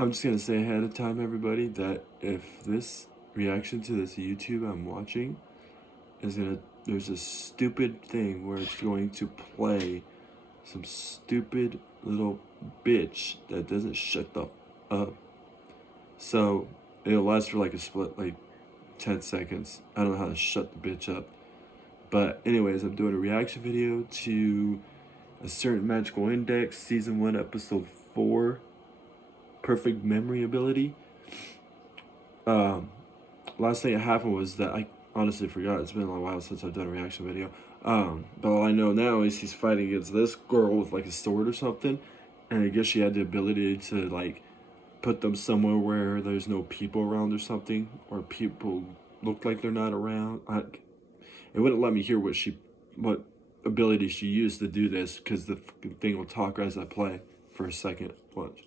I'm just gonna say ahead of time, everybody, that if this reaction to this YouTube I'm watching is gonna, there's a stupid thing where it's going to play some stupid little bitch that doesn't shut the up. So it'll last for like a split, like 10 seconds. I don't know how to shut the bitch up. But anyways, I'm doing a reaction video to a certain magical index, season 1, episode 4, perfect memory ability. Last thing that happened was that I honestly forgot. It's been a while since I've done a reaction video. But all I know now is he's fighting against this girl with like a sword or something, and I guess she had the ability to like put them somewhere where there's no people around or something, or people look like they're not around. It wouldn't let me hear what ability she used to do this, because the thing will talk as I play for a second. Watch.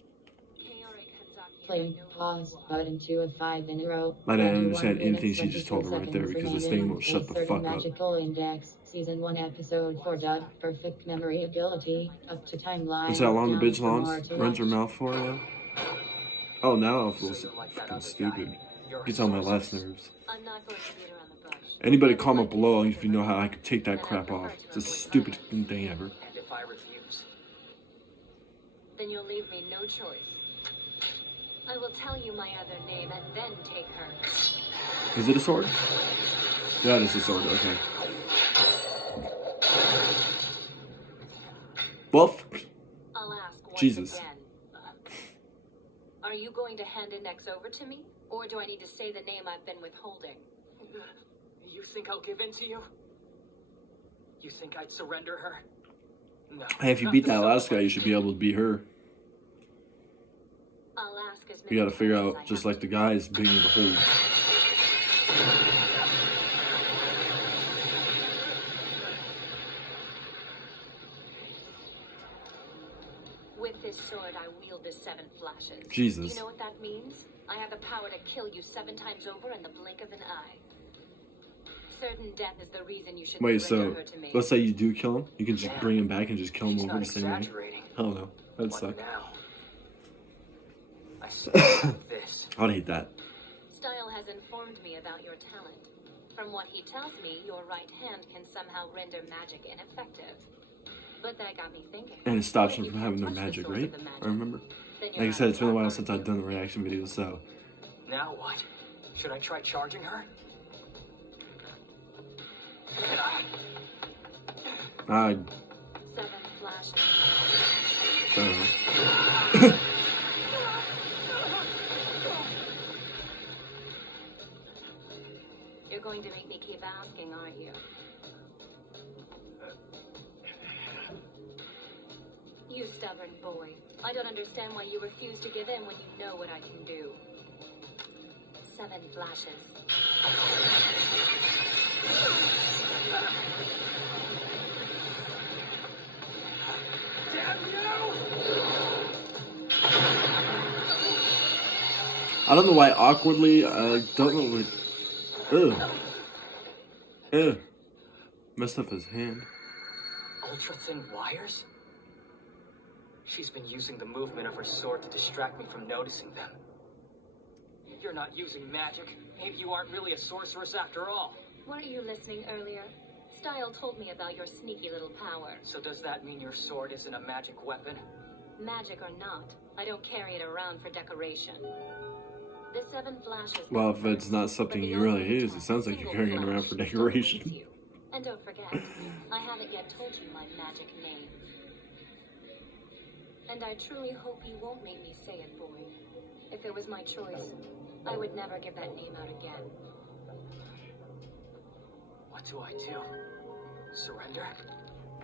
Playing pause button 2 of 5 in a row. I didn't understand anything she just told her right there, because this thing won't shut the fuck up. Magical index, season 1, episode 4. Perfect memory ability. Up to timeline. Is that how long the bitch runs her mouth for? Yeah. Oh, now I feel fucking stupid. Gets on my last nerves. Anybody comment below if you know how I could take that crap off. It's the stupidest thing ever. And if I refuse, then you'll leave me no choice. I will tell you my other name and then take her. Is it a sword? Yeah, it is a sword. Okay. Buff. I'll ask once Jesus. again. Are you going to hand Index over to me, or do I need to say the name I've been withholding? You think I'll give in to you? You think I'd surrender her? No. Hey, if you beat that last guy, you should be able to beat her. I'll ask as many You gotta figure times as out, I just have like to. the guys being the whole. With this sword, I wield the 7 flashes. Jesus. Do you know what that means? I have the power to kill you 7 times over in the blink of an eye. Certain death is the reason you should Wait, so surrender her to me. let's say you do kill him, you can just bring him back and just kill him She's over not the same way. exaggerating. I don't know. That'd But suck. now, I still like this. I'd hate that. Style has informed me about your talent. From what he tells me, your right hand can somehow render magic ineffective. But that got me thinking. And it stops him What if from you having no can't touch the magic, source right? of the magic? I remember. Then you're Like I not said, it's been a smart, while are since you? I've done the reaction videos, so. Now what? Should I try charging her? I 7 flashes. don't know. You're going to make me keep asking, aren't you? You stubborn boy. I don't understand why you refuse to give in when you know what I can do. 7 flashes. I don't know why awkwardly, I don't know what. Ew. Ew. Messed up his hand. Ultra thin wires? She's been using the movement of her sword to distract me from noticing them. You're not using magic. Maybe you aren't really a sorceress after all. Weren't you listening earlier? Style told me about your sneaky little power. So does that mean your sword isn't a magic weapon? Magic or not, I don't carry it around for decoration. The 7 flashes. Well, if it's not something you really use, it sounds like you're carrying it around for decoration. And don't forget, I haven't yet told you my magic name. And I truly hope you won't make me say it, boy. If it was my choice, I would never give that name out again. What do I do? Surrender?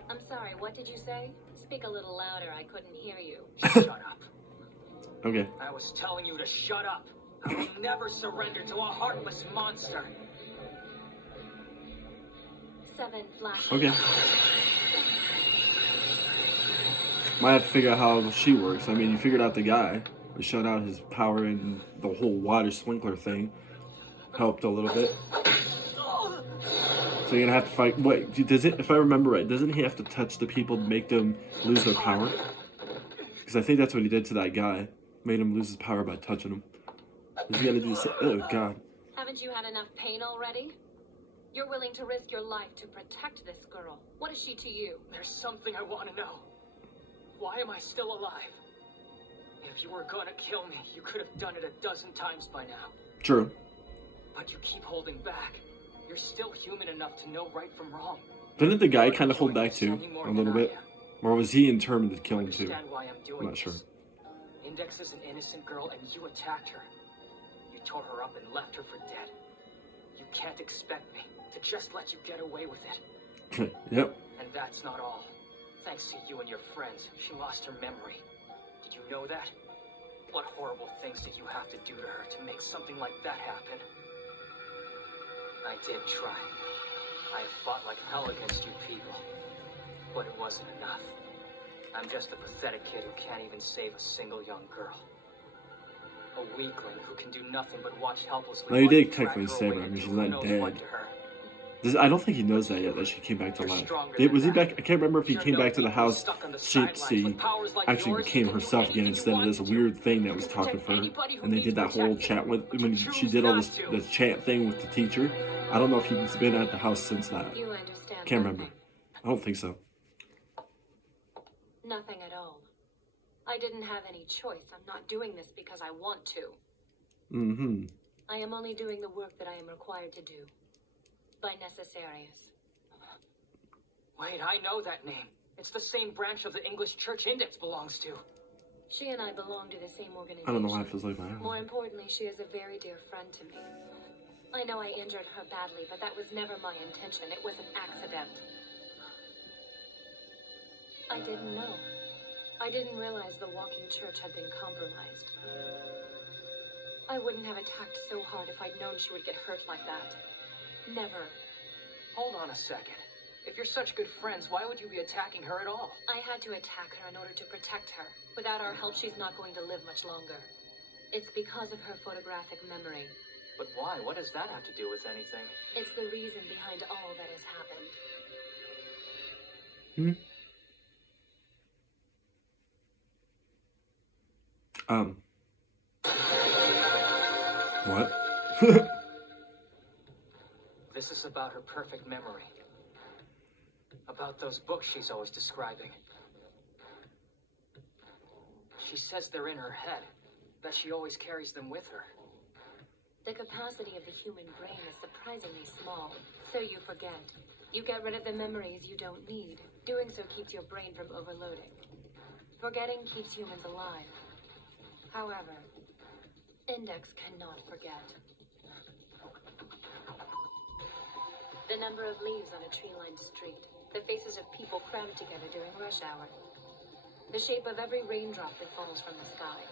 I'm sorry, what did you say? Speak a little louder, I couldn't hear you. Shut up. Okay. I was telling you to shut up. I will never surrender to a heartless monster. 7 flashes. Okay. Might have to figure out how she works. I mean, you figured out the guy. We shut out his power, and the whole water sprinkler thing helped a little bit. So you're gonna have to fight. Wait, does it? If I remember right, doesn't he have to touch the people to make them lose their power? Because I think that's what he did to that guy. Made him lose his power by touching him. He's gonna do so. Oh God. Haven't you had enough pain already? You're willing to risk your life to protect this girl. What is she to you? There's something I want to know. Why am I still alive? If you were gonna kill me, you could have done it a dozen times by now. True. But you keep holding back. You're still human enough to know right from wrong. Didn't the guy kind of hold back too, a little bit? Or was he determined to kill him too? Understand why I'm doing I'm not sure. this. Index is an innocent girl and you attacked her. You tore her up and left her for dead. You can't expect me to just let you get away with it. Yep. And that's not all. Thanks to you and your friends, she lost her memory. Did you know that? What horrible things did you have to do to her to make something like that happen? I did try. I fought like hell against you people. But it wasn't enough. I'm just a pathetic kid who can't even save a single young girl. A weakling who can do nothing but watch helplessly. No, you did technically save her. I mean, she's not dead. I don't think he knows that yet, that she came back to life. Was he back? I can't remember if he came back to the house. She actually became herself again instead of this weird thing that was talking for her. And they did that whole chat with, when she did all this chat thing with the teacher. I don't know if he's been at the house since that. You understand Can't remember. nothing. I don't think so. Nothing at all. I didn't have any choice. I'm not doing this because I want to. Mm-hmm. I am only doing the work that I am required to do. By Necessarius. Wait, I know that name. It's the same branch of the English Church Index belongs to. She and I belong to the same organization. I don't know why it feels like my More own. importantly, she is a very dear friend to me. I know I injured her badly, but that was never my intention. It was an accident. I didn't know. I didn't realize the walking church had been compromised. I wouldn't have attacked so hard if I'd known she would get hurt like that. Never. Hold on a second. If you're such good friends, why would you be attacking her at all? I had to attack her in order to protect her. Without our help, she's not going to live much longer. It's because of her photographic memory. But why? What does that have to do with anything? It's the reason behind all that has happened. What? This is about her perfect memory. About those books she's always describing. She says they're in her head, that she always carries them with her. The capacity of the human brain is surprisingly small, so you forget. You get rid of the memories you don't need. Doing so keeps your brain from overloading. Forgetting keeps humans alive. However, Index cannot forget. The number of leaves on a tree-lined street. The faces of people crammed together during rush hour. The shape of every raindrop that falls from the sky.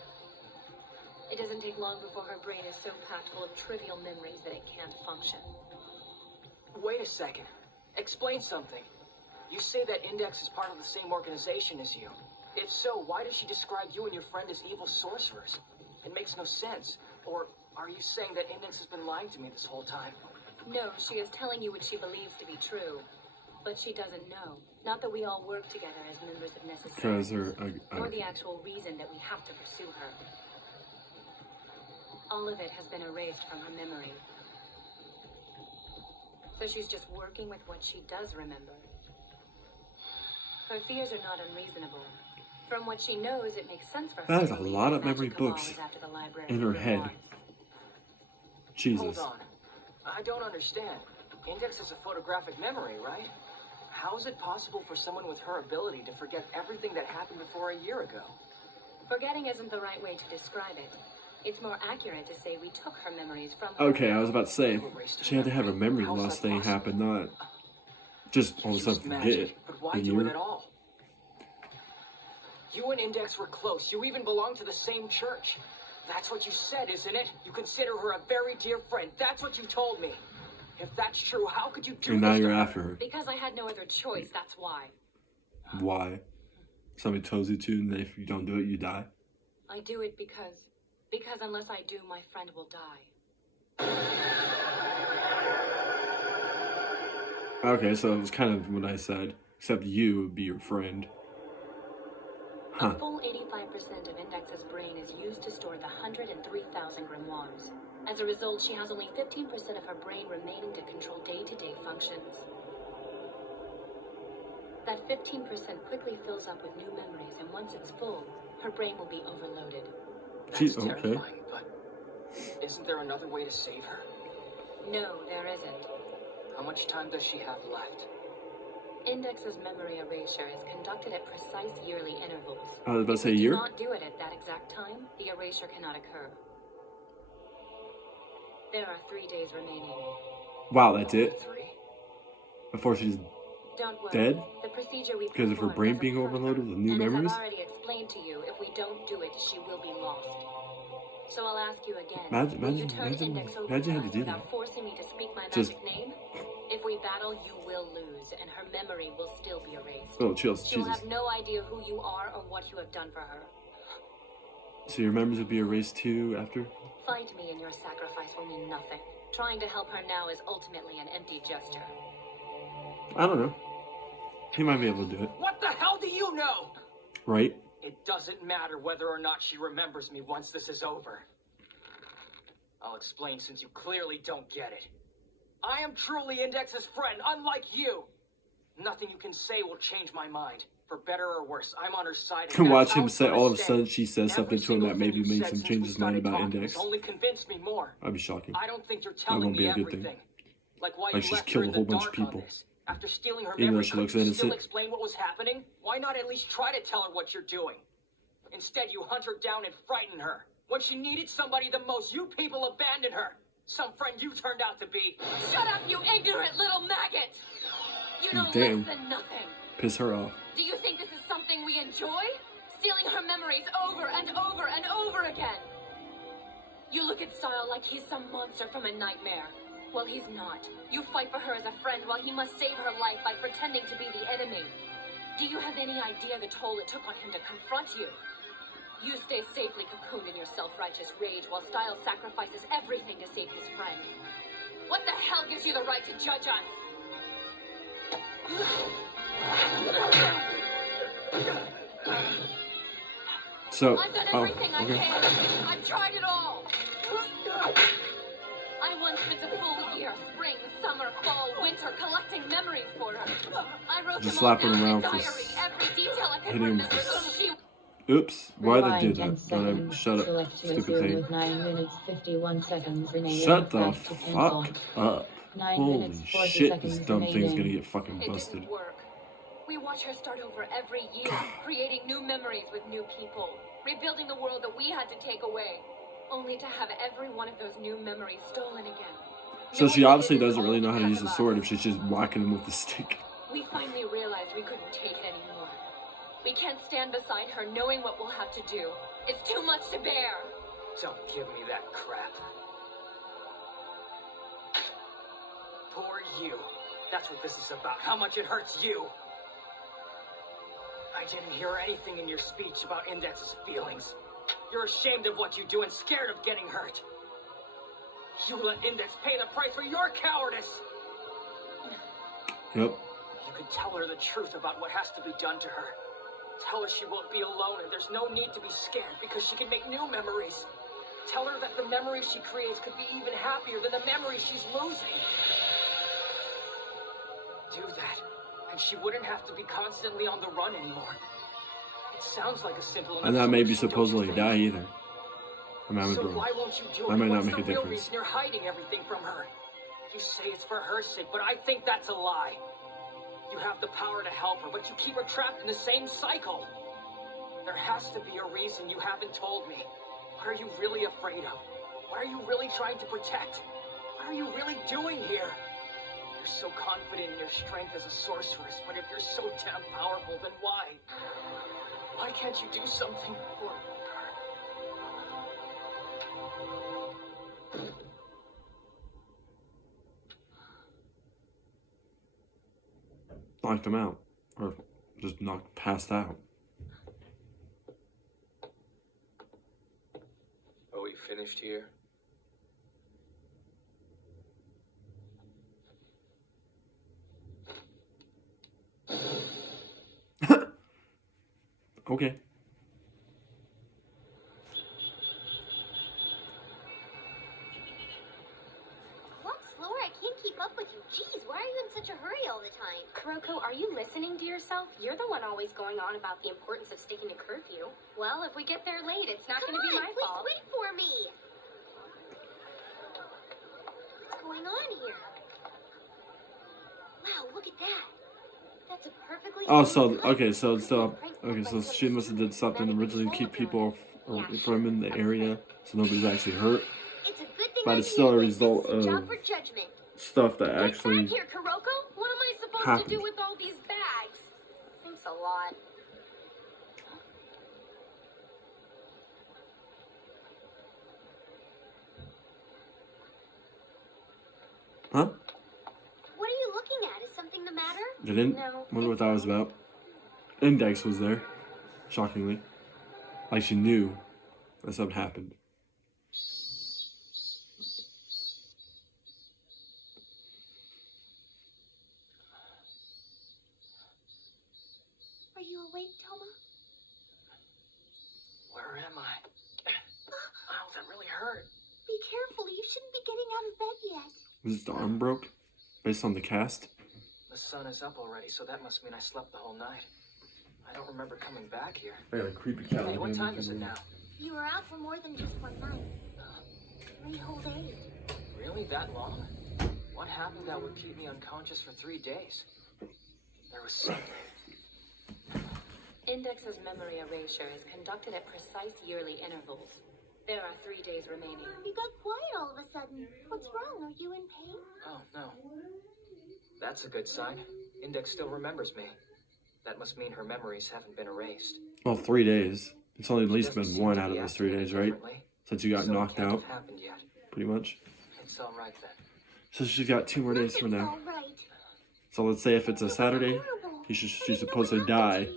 It doesn't take long before her brain is so packed full of trivial memories that it can't function. Wait a second. Explain something. You say that Index is part of the same organization as you. If so, why does she describe you and your friend as evil sorcerers? It makes no sense. Or are you saying that Index has been lying to me this whole time? No, she is telling you what she believes to be true. But she doesn't know. Not that we all work together as members of Because Necessary. Or the actual reason that we have to pursue her. All of it has been erased from her memory. So she's just working with what she does remember. Her fears are not unreasonable. From what she knows, it makes sense for her. That is to a believe lot that of memory magic cabal books is after the library in her of head. Wands. Jesus. Hold on. I don't understand. Index has a photographic memory, right? How is it possible for someone with her ability to forget everything that happened before a year ago? Forgetting isn't the right way to describe it. It's more accurate to say we took her memories from her. Okay, I was about to say, she had to have a memory loss thing happen, not just all of a Used sudden forget magic, it. but why A do it year. at all? You and Index were close. You even belong to the same church. That's what you said, isn't it? You consider her a very dear friend. That's what you told me. If that's true, how could you do And now this to you're her? after her. Because I had no other choice, that's why. Why? Somebody tells you to, and if you don't do it, you die. I do it because unless I do, my friend will die. Okay, so it was kind of what I said, except you would be your friend. A full 85% of Index's brain is used to worth 103,000 grimoires. As a result, she has only 15% of her brain remaining to control day-to-day functions. That 15% quickly fills up with new memories, and once it's full, her brain will be overloaded. That's terrifying, but isn't there another way to save her? No, there isn't. How much time does she have left? Index's memory erasure is conducted at precise yearly intervals. I was about to say a If we year? do not do it at that exact time, the erasure cannot occur. There are 3 days remaining. Wow, that's it? 3? Before she's Don't worry. dead? The procedure we Because of her perform brain doesn't being hurt overloaded her. with new and memories? As I've already explained to you, if we don't do it, she will be lost. So I'll ask you again. Will you turn Index over imagine to how to us do without that. forcing me to speak my Just- magic name? If we battle, you will lose, and her memory will still be erased. Oh, chills, She'll Jesus. have no idea who you are or what you have done for her. So your memories would be erased too after? Fight me and your sacrifice will mean nothing. Trying to help her now is ultimately an empty gesture. I don't know. He might be able to do it. What the hell do you know? Right? It doesn't matter whether or not she remembers me once this is over. I'll explain since you clearly don't get it. I am truly Index's friend, unlike you. Nothing you can say will change my mind. For better or worse, I'm on her side. To and watch that's him how it's say gonna all of a stay. sudden she says Every something to him single that thing maybe you makes said him since change we his mind started about talking Index. has only convinced me more. That'd be shocking. I don't think you're telling won't be me a good thing. everything. Like why Like you she's left her killed in a the whole bunch of dark on people. this. After stealing her Even though memory, she couldn't looks you innocent. still explain what was happening? Why not at least try to tell her what you're doing? Instead, you hunt her down and frighten her. When she needed somebody the most, you people abandoned her. Some friend you turned out to be. Shut up, you ignorant little maggot! You know Dang. less than nothing. Piss her off. Do you think this is something we enjoy? Stealing her memories over and over and over again. You look at Style like he's some monster from a nightmare. Well, he's not. You fight for her as a friend while he must save her life by pretending to be the enemy. Do you have any idea the toll it took on him to confront you? You stay safely cocooned in your self-righteous rage while Style sacrifices everything to save his friend. What the hell gives you the right to judge us? So, I've done oh, everything I okay. can. I've tried it all. I once spent a full year, spring, summer, fall, winter, collecting memories for her. I wrote Just them all slapping down in around a for diary, every detail I could hitting him remember with so she... Oops, why'd I Rewind do 10 that? seconds. Shut up, Select to stupid assume thing. with 9 minutes 51 seconds remaining. Shut the Back to cancel. fuck up. 9 Holy minutes 40 shit, seconds this dumb thing's remaining. gonna get fucking It busted. didn't work. We watch her start over every year, creating new memories with new people, rebuilding the world that we had to take away, only to have every one of those new memories stolen again. So she Knowing obviously it is doesn't really know how to all use the because of sword us. if she's just whacking him with the stick. We finally realized we couldn't take it anymore. We can't stand beside her knowing what we'll have to do. It's too much to bear. Don't give me that crap. Poor you. That's what this is about. How much it hurts you. I didn't hear anything in your speech about Index's feelings. You're ashamed of what you do and scared of getting hurt. You let Index pay the price for your cowardice. Yep. You could tell her the truth about what has to be done to her. Tell her she won't be alone and there's no need to be scared because she can make new memories. Tell her that the memories she creates could be even happier than the memories she's losing. Do that, and she wouldn't have to be constantly on the run anymore. It sounds like a simple enough And that may be solution, don't you supposedly think? die either. I mean, So bro. why won't you do That it? might not What's make the a real difference. reason you're hiding everything from her? You say it's for her sake, but I think that's a lie. You have the power to help her, but you keep her trapped in the same cycle. There has to be a reason you haven't told me. What are you really afraid of? What are you really trying to protect? What are you really doing here? You're so confident in your strength as a sorceress, but if you're so damn powerful, then why? Why can't you do something for her? Knocked him out. Or just passed out. Are we finished here? Okay. you. Jeez, why are you in such a hurry all the time? Kuroko, are you listening to yourself? You're the one always going on about the importance of sticking to curfew. Well, if we get there late, it's not going to be my Please fault. wait for me. What's going on here? Wow, look at that. That's a perfectly Oh, smooth cut. so she must have did something originally to keep people from in the area, so nobody's actually hurt. It's a good thing But I'm it's still a here. This result is a job of for judgment. stuff that Get actually back here, Kuroko! What am I supposed to happened. do with all these bags? Thanks a lot. Huh? What are you looking at? Is something the matter? Didn't? No, Wonder what it's that was about. Index was there, shockingly. Like she knew that something happened. Are you awake, Toma? Where am I? Ow, that really hurt. Be careful. You shouldn't be getting out of bed yet. Was it the arm broke? Based on the cast? The sun is up already, so that must mean I slept the whole night. I don't remember coming back here. I got a creepy cat. Hey, what time is it now? You were out for more than just one night. 3 whole days. Really? That long? What happened that would keep me unconscious for 3 days? There was something. Index's memory erasure is conducted at precise yearly intervals. There are 3 days remaining. You got quiet all of a sudden. What's wrong? Are you in pain? Oh, no. That's a good sign. Index still remembers me. That must mean her memories haven't been erased. Well, 3 days. It's only at She least doesn't been seem one to out of be those 3 acting days, right? differently. Since you got So it knocked can't out, have happened yet. pretty much. It's all right then. So she's got 2 more days from It's now. all right. So let's say if it's a Saturday, Horrible. she's supposed to die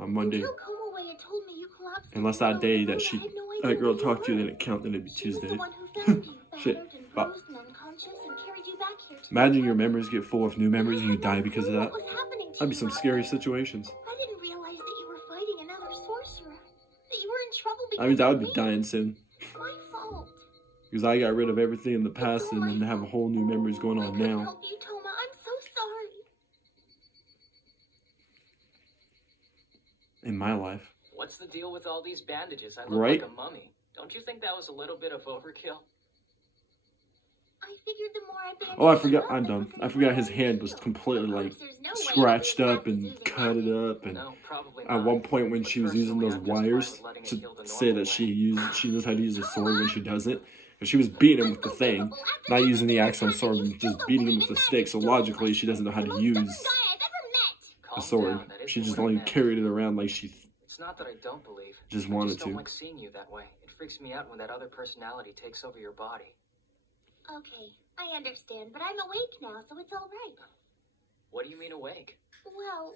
on Monday. Until Komaway had told me you collapsed Unless in the that day middle that of the road, I had no that idea girl where talked to were. didn't count, then it'd be She was Tuesday. the one who found you, Shit. battered and Fuck. bruised and unconscious, and carried you back here to Imagine the your room. memories get full of new memories and you die because of that. What was happening to That'd be you some out scary there? situations. I didn't realize that you were fighting another sorcerer. That you were in trouble because I mean, I of would be me. dying soon. It's my fault. Because I got rid of everything in the past and then have a whole new memories going I on couldn't now help you, Toma. I'm so sorry. in my life. What's the deal with all these bandages? I look Right? like a mummy. Don't you think that was a little bit of overkill? I figured the more I bandaged Oh, I forgot. you up, I'm it done. was gonna I forgot be his more hand was real. completely Of like course, there's no way scratched you'll be up and using cut it magic. up. And No, probably at not. one point when But she was using personally, those I'm just fine wires with letting it to heal the say normal that way. she knows how to use a sword when she doesn't, and she was beating him with the thing, not using the actual sword, just beating him with the stick. So logically, she doesn't know how to use a Calm sword. down, that She isn't just what I only meant. carried it around like she It's not that I don't believe. just I wanted just don't to. like seeing you that way. It freaks me out when that other personality takes over your body. Okay, I understand, but I'm awake now, so it's all right. What do you mean awake? Well,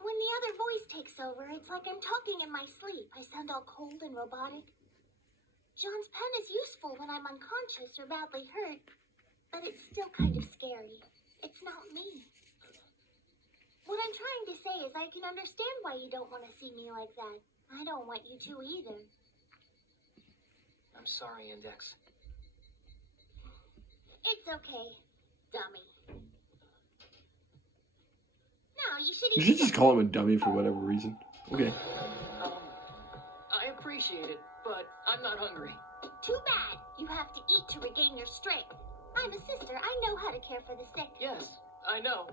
when the other voice takes over, it's like I'm talking in my sleep. I sound all cold and robotic. John's pen is useful when I'm unconscious or badly hurt, but it's still kind of scary. It's not me. What I'm trying to say is I can understand why you don't want to see me like that. I don't want you to either. I'm sorry, Index. It's okay, dummy. No, you should You eat should just call him a dummy for whatever reason. Okay. I appreciate it, but I'm not hungry. Too bad. You have to eat to regain your strength. I'm a sister. I know how to care for the sick. Yes, I know.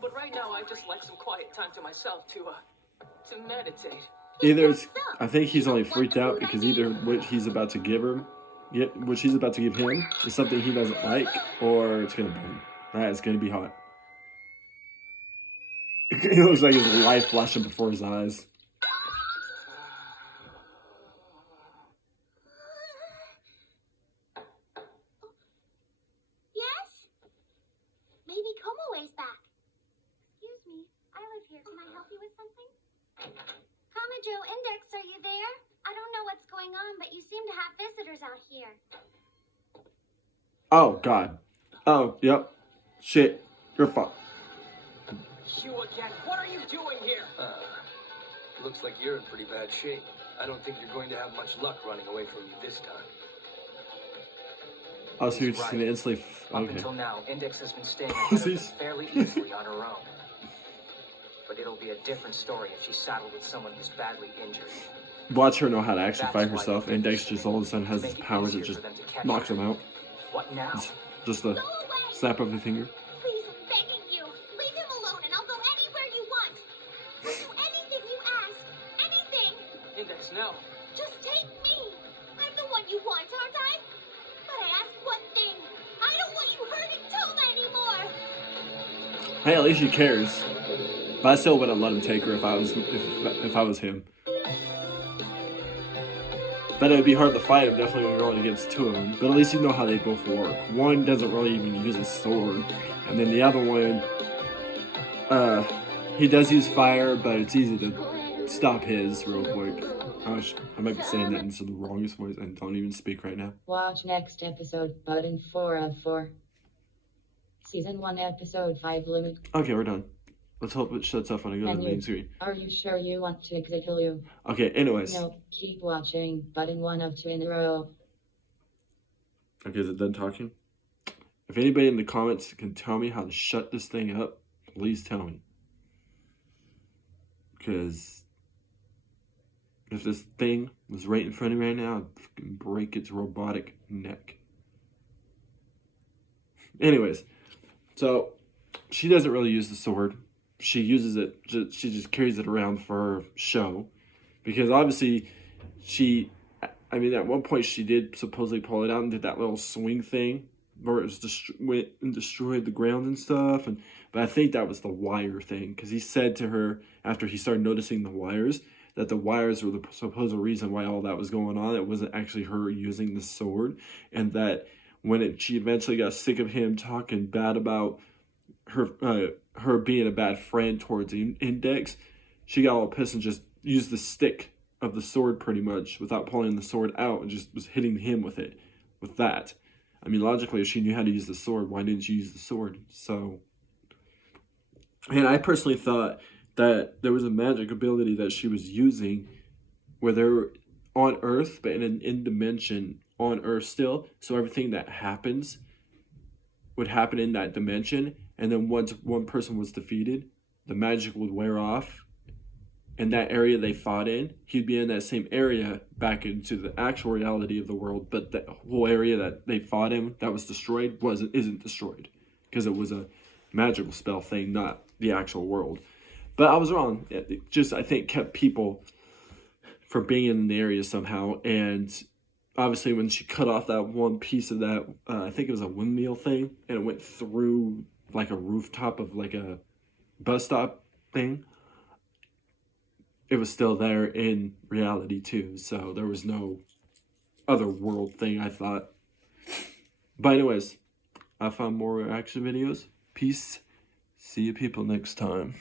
But right now, I just like some quiet time to myself to meditate. Either it's, I think he's only freaked out because either what he's about to give him, what she's about to give him, is something he doesn't like, or it's gonna burn. That is gonna be hot. It looks like his life flashing before his eyes. Yes? Maybe Komaway's back. Excuse me. I live here. Can I help you with something? Kamajo, Index, are you there? I don't know what's going on, but you seem to have visitors out here. Oh God. Oh, yep. Shit. You're fucked. You again? What are you doing here? Looks like you're in pretty bad shape. I don't think you're going to have much luck running away from me this time. Oh, so you're He's just right. gonna instantly. Up Okay. until now, Index has been staying ahead of them Pussies. fairly easily on her own. But it'll be a different story if she's saddled with someone who's badly injured. Watch her know how to actually fight That's why herself. we did Index this just thing, all of a sudden has to his make it powers that easier just for them to catch knocks her. him out. What now? Just a Go away! snap of the finger. Please, I'm begging you. Leave him alone and I'll go anywhere you want. I'll do anything you ask. Anything. Index, no. Just take me. I'm the one you want, aren't I? But I ask one thing. I don't want you hurting Toma anymore. Hey, at least she cares. But I still wouldn't let him take her if I was him. But it would be hard to fight him, definitely when you're going against two of them. But at least you know how they both work. One doesn't really even use a sword. And then the other one, he does use fire, but it's easy to stop his real quick. I might be saying that in the wrongest voice and don't even speak right now. Watch next episode, button 4 of 4. Season 1, Episode 5 Limit. Okay, we're done. Let's hope it shuts off when I go to the Can you- main screen. Are you sure you want to exit you? Okay, anyways. No, keep watching, button 1 of 2 in a row. Okay, is it done talking? If anybody in the comments can tell me how to shut this thing up, please tell me. Because if this thing was right in front of me right now, I'd fucking break its robotic neck. Anyways, so she doesn't really use the sword. She uses it, she just carries it around for show. Because obviously, at one point she did supposedly pull it out and did that little swing thing where it was went and destroyed the ground and stuff. But I think that was the wire thing, because he said to her after he started noticing the wires that the wires were the supposed reason why all that was going on. It wasn't actually her using the sword, and that when she eventually got sick of him talking bad about her being a bad friend towards Index, she got all pissed and just used the stick of the sword pretty much without pulling the sword out and just was hitting him with it. With that, I mean, logically, if she knew how to use the sword, why didn't she use the sword? So, and I personally thought that there was a magic ability that she was using where they're on Earth, but in an in-dimension on Earth still. So everything that happens would happen in that dimension. And then once one person was defeated, the magic would wear off. And that area they fought in, he'd be in that same area back into the actual reality of the world. But the whole area that they fought in that was destroyed isn't destroyed. Because it was a magical spell thing, not the actual world. But I was wrong. It just, I think, kept people from being in the area somehow. And obviously when she cut off that one piece of that, I think it was a windmill thing, and it went through like a rooftop of like a bus stop thing, it was still there in reality too. So there was no other world thing, I thought. But anyways, I found more reaction videos. Peace. See you people next time.